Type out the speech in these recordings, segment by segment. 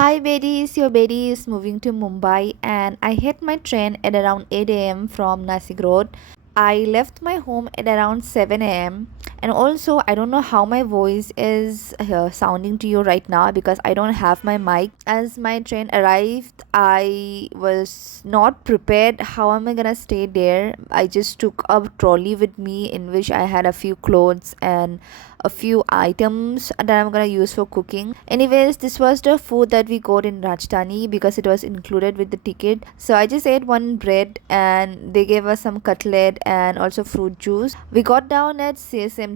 Hi Betty, your Betty is moving to Mumbai and I hit my train at around 8 a.m. from Nasik Road. I left my home at around 7 a.m. And also, I don't know how my voice is sounding to you right now because I don't have my mic. As my train arrived, I was not prepared. How am I gonna stay there? I just took a trolley with me in which I had a few clothes and a few items that I'm gonna use for cooking. Anyways, this was the food that we got in Rajdhani because it was included with the ticket. So I just ate one bread and they gave us some cutlet and also fruit juice. We got down at CSMT.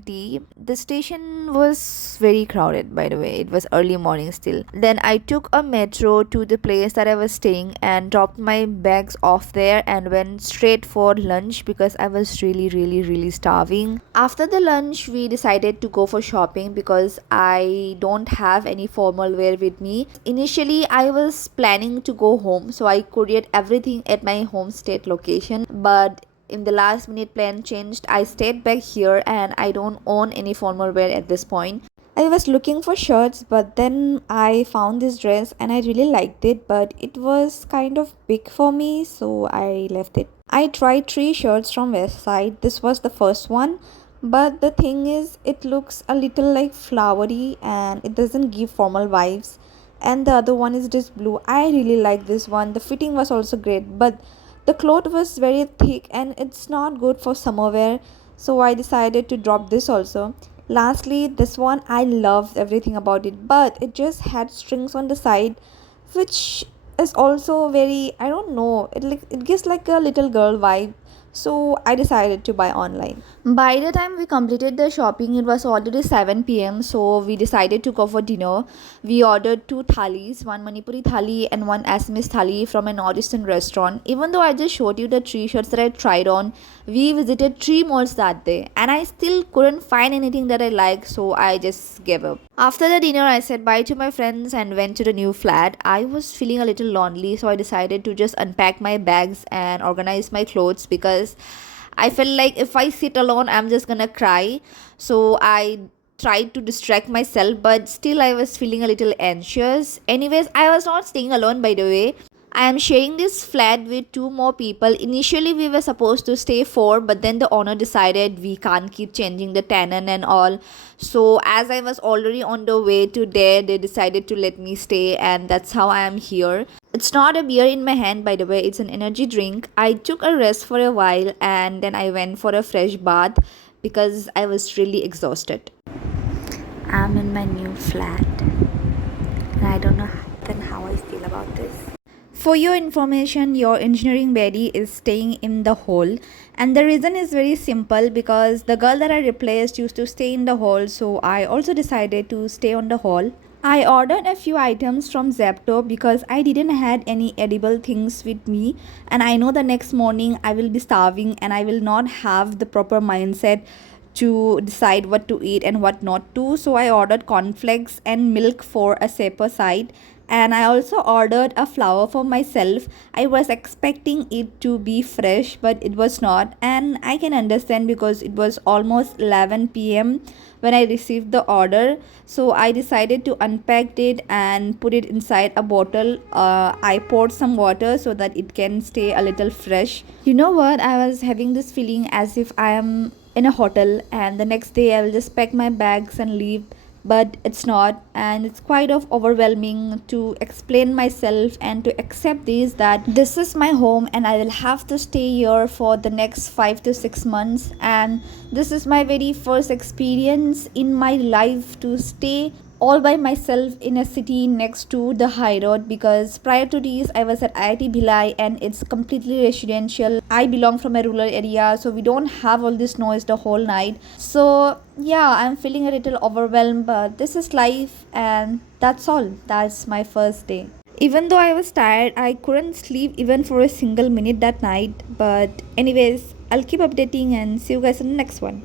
The station was very crowded, by the way. It was early morning still. Then I took a metro to the place that I was staying and dropped my bags off there and went straight for lunch because I was really starving. After the lunch, we decided to go for shopping because I don't have any formal wear with me. Initially, I was planning to go home, so I couriered everything at my home state location, but in the last minute plan changed. I stayed back here and I don't own any formal wear at this point. I was looking for shirts, but then I found this dress and I really liked it, but it was kind of big for me, so I left it. I tried three shirts from Westside. This was the first one, but the thing is, it looks a little like flowery and it doesn't give formal vibes. And the other one is just blue. I really like this one. The fitting was also great, but the cloth was very thick and it's not good for summer wear, so I decided to drop this also. Lastly, this one I loved everything about it, but it just had strings on the side, which is also very, I don't know, it gives like a little girl vibe. So I decided to buy online. By the time we completed the shopping, it was already 7 p.m. So we decided to go for dinner. We ordered two thalis, one Manipuri thali and one Assamese thali from a northeastern restaurant. Even though I just showed you the three shirts that I tried on, we visited three malls that day and I still couldn't find anything that I liked, so I just gave up. After the dinner, I said bye to my friends and went to the new flat. I was feeling a little lonely, so I decided to just unpack my bags and organize my clothes because I felt like if I sit alone, I'm just gonna cry. So I tried to distract myself, but still I was feeling a little anxious. Anyways, I was not staying alone, by the way. I am sharing this flat with two more people. Initially, we were supposed to stay four, but then the owner decided we can't keep changing the tenant and all. So, as I was already on the way to there, they decided to let me stay, and that's how I am here. It's not a beer in my hand, by the way, it's an energy drink. I took a rest for a while and then I went for a fresh bath because I was really exhausted. I'm in my new flat and I don't know then how I feel about this. For your information, your engineering buddy is staying in the hall, and the reason is very simple because the girl that I replaced used to stay in the hall, so I also decided to stay on the hall. I ordered a few items from Zepto because I didn't had any edible things with me, and I know the next morning I will be starving and I will not have the proper mindset to decide what to eat and what not to. So I ordered cornflakes and milk for a separate side, and I also ordered a flower for myself. I was expecting it to be fresh, but it was not, and I can understand because it was almost 11 p.m. when I received the order. So I decided to unpack it and put it inside a bottle. I poured some water so that it can stay a little fresh. You know what? I was having this feeling as if I am in a hotel and the next day I will just pack my bags and leave, but it's not, and it's quite of overwhelming to explain myself and to accept this that this is my home and I will have to stay here for the next 5 to 6 months, and this is my very first experience in my life to stay all by myself in a city next to the high road, because prior to this I was at IIT Bhilai and it's completely residential. I belong from a rural area, so we don't have all this noise the whole night. So yeah, I'm feeling a little overwhelmed, but this is life and that's all. That's my first day. Even though I was tired, I couldn't sleep even for a single minute that night. But anyways, I'll keep updating and see you guys in the next one.